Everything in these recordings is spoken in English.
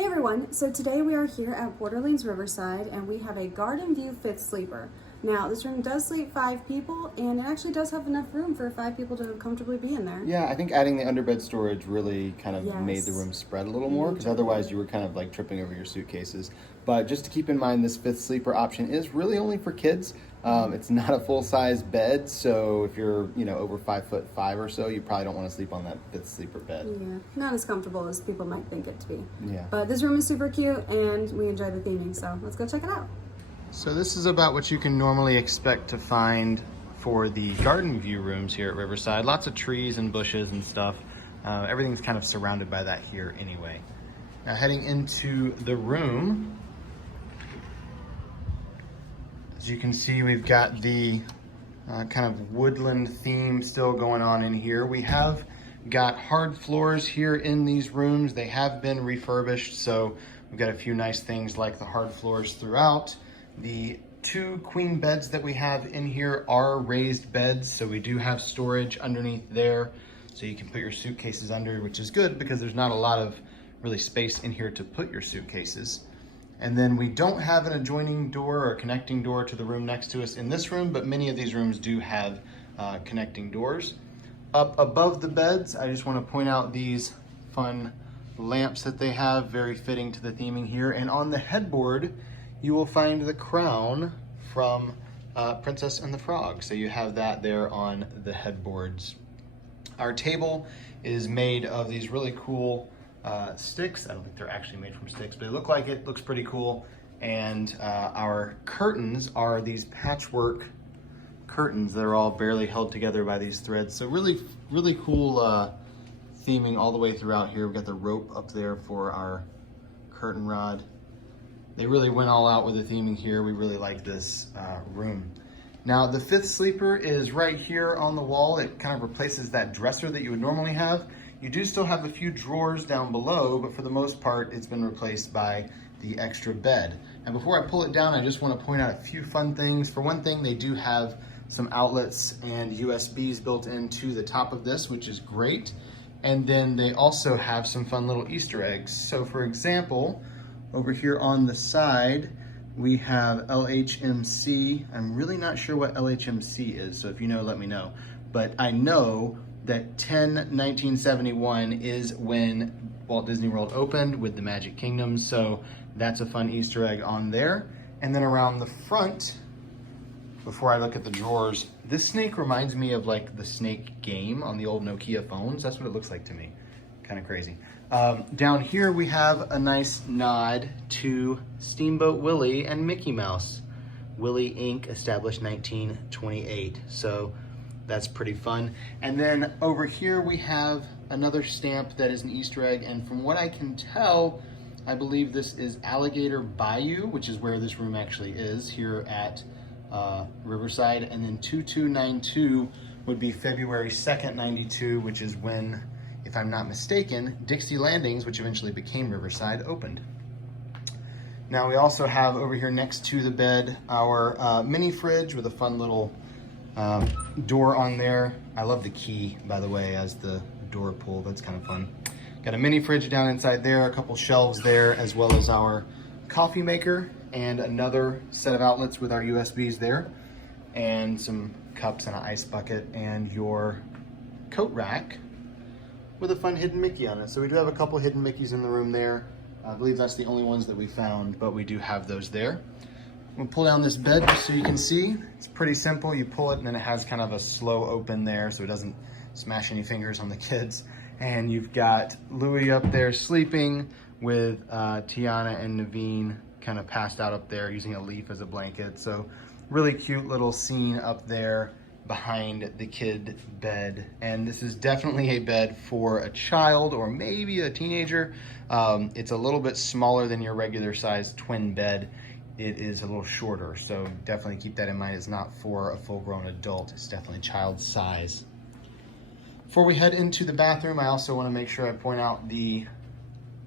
Hey everyone, so today we are here at Port Orleans Riverside and we have a garden view fifth sleeper. Now this room does sleep 5 people and it actually does have enough room for 5 people to comfortably be in there. Yeah, I think adding the underbed storage really kind of Yes. made the room spread a little more because otherwise you were kind of like tripping over your suitcases. But just to keep in mind, this fifth sleeper option is really only for kids. It's not a full-size bed, so if you're, over 5'5" or so, you probably don't want to sleep on that fifth sleeper bed. Yeah, not as comfortable as people might think it to be. Yeah. But this room is super cute and we enjoy the theming, so let's go check it out. So this is about what you can normally expect to find for the garden view rooms here at Riverside. Lots of trees and bushes and stuff. Everything's kind of surrounded by that here anyway. Now heading into the room, as you can see, we've got the kind of woodland theme still going on in here. We have got hard floors here in these rooms. They have been refurbished, so we've got a few nice things like the hard floors throughout. The 2 queen beds that we have in here are raised beds, so we do have storage underneath there, so you can put your suitcases under, which is good because there's not a lot of really space in here to put your suitcases. And then we don't have an adjoining door or connecting door to the room next to us in this room, but many of these rooms do have connecting doors. Up above the beds, I just want to point out these fun lamps that they have, very fitting to the theming here. And on the headboard, you will find the crown from Princess and the Frog. So you have that there on the headboards. Our table is made of these really cool sticks. I don't think they're actually made from sticks, but they look like it. Looks pretty cool. And our curtains are these patchwork curtains that are all barely held together by these threads. So really cool theming all the way throughout here. We've got the rope up there for our curtain rod. They really went all out with the theming here. We really like this room. Now the fifth sleeper is right here on the wall. It kind of replaces that dresser that you would normally have. You do still have a few drawers down below, but for the most part, it's been replaced by the extra bed. And before I pull it down, I just want to point out a few fun things. For one thing, they do have some outlets and USBs built into the top of this, which is great. And then they also have some fun little Easter eggs. So for example, over here on the side, we have LHMC. I'm really not sure what LHMC is, so if you know, let me know. But I know that 10/1971 is when Walt Disney World opened with the Magic Kingdom, so that's a fun Easter egg on there. And then around the front, before I look at the drawers, this snake reminds me of like the snake game on the old Nokia phones. That's what it looks like to me. Kind of crazy. Down here we have a nice nod to Steamboat Willie and Mickey Mouse. Willie Inc. established 1928. So that's pretty fun. And then over here we have another stamp that is an Easter egg. And from what I can tell, I believe this is Alligator Bayou, which is where this room actually is here at Riverside. And then 2292 would be February 2nd, 92, which is when, if I'm not mistaken, Dixie Landings, which eventually became Riverside, opened. Now we also have over here next to the bed our mini fridge with a fun little door on there. I love the key, by the way, as the door pull. That's kind of fun. Got a mini fridge down inside there, a couple shelves there, as well as our coffee maker and another set of outlets with our USBs there, and some cups and an ice bucket, and your coat rack with a fun hidden Mickey on it. So we do have a couple hidden Mickeys in the room there. I believe that's the only ones that we found, but we do have those there. We'll pull down this bed just so you can see. It's pretty simple. You pull it and then it has kind of a slow open there so it doesn't smash any fingers on the kids. And you've got Louie up there sleeping with Tiana and Naveen kind of passed out up there using a leaf as a blanket. So really cute little scene up there behind the kid bed. And this is definitely a bed for a child or maybe a teenager. It's a little bit smaller than your regular size twin bed. It is a little shorter, so definitely keep that in mind. It's not for a full-grown adult. It's definitely child size. Before we head into the bathroom, I also want to make sure I point out the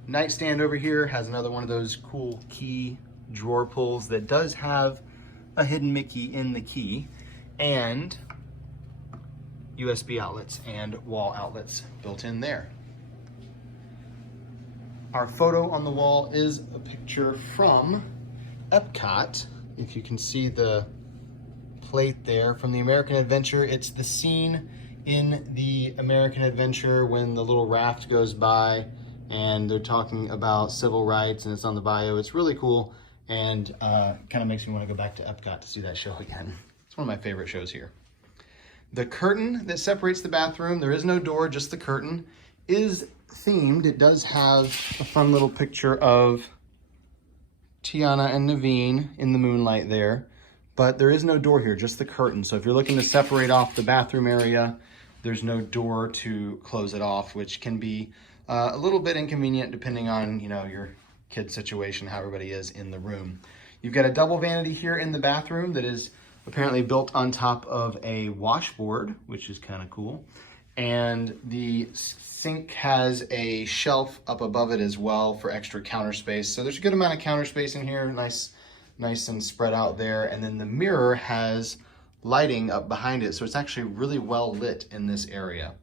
nightstand over here has another one of those cool key drawer pulls that does have a hidden Mickey in the key, and USB outlets and wall outlets built in there. Our photo on the wall is a picture from Epcot. If you can see the plate there from the American Adventure, it's the scene in the American Adventure when the little raft goes by and they're talking about civil rights, and it's on the bayou. It's really cool, and kind of makes me want to go back to Epcot to see that show again. It's one of my favorite shows here. The curtain that separates the bathroom, there is no door, just the curtain, is themed. It does have a fun little picture of Tiana and Naveen in the moonlight there, but there is no door here, just the curtain. So if you're looking to separate off the bathroom area, there's no door to close it off, which can be a little bit inconvenient depending on, you know, your kid situation, how everybody is in the room. You've got a double vanity here in the bathroom that is apparently built on top of a washboard, which is kind of cool. And the sink has a shelf up above it as well for extra counter space. So there's a good amount of counter space in here, nice and spread out there. And then the mirror has lighting up behind it, so it's actually really well lit in this area.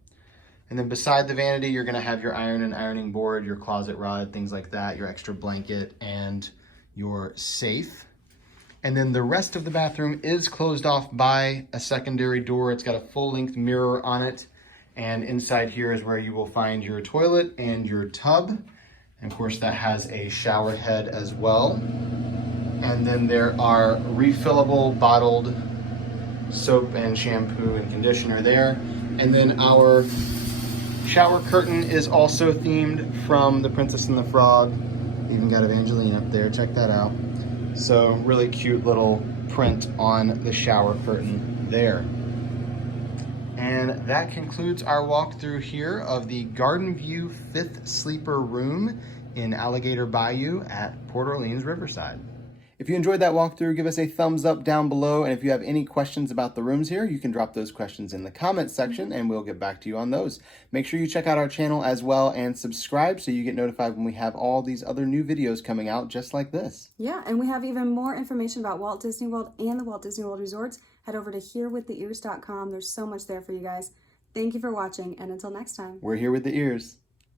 And then beside the vanity, you're gonna have your iron and ironing board, your closet rod, things like that, your extra blanket, and your safe. And then the rest of the bathroom is closed off by a secondary door. It's got a full-length mirror on it. And inside here is where you will find your toilet and your tub. And of course, that has a shower head as well. And then there are refillable bottled soap and shampoo and conditioner there. And then our shower curtain is also themed from The Princess and the Frog. Even got Evangeline up there, check that out. So really cute little print on the shower curtain there. And that concludes our walkthrough here of the Garden View 5th Sleeper Room in Alligator Bayou at Port Orleans Riverside. If you enjoyed that walkthrough, give us a thumbs up down below. And if you have any questions about the rooms here, you can drop those questions in the comments section and we'll get back to you on those. Make sure you check out our channel as well and subscribe so you get notified when we have all these other new videos coming out just like this. Yeah, and we have even more information about Walt Disney World and the Walt Disney World Resorts. Head over to herewiththeears.com. There's so much there for you guys. Thank you for watching, and until next time. We're here with the ears.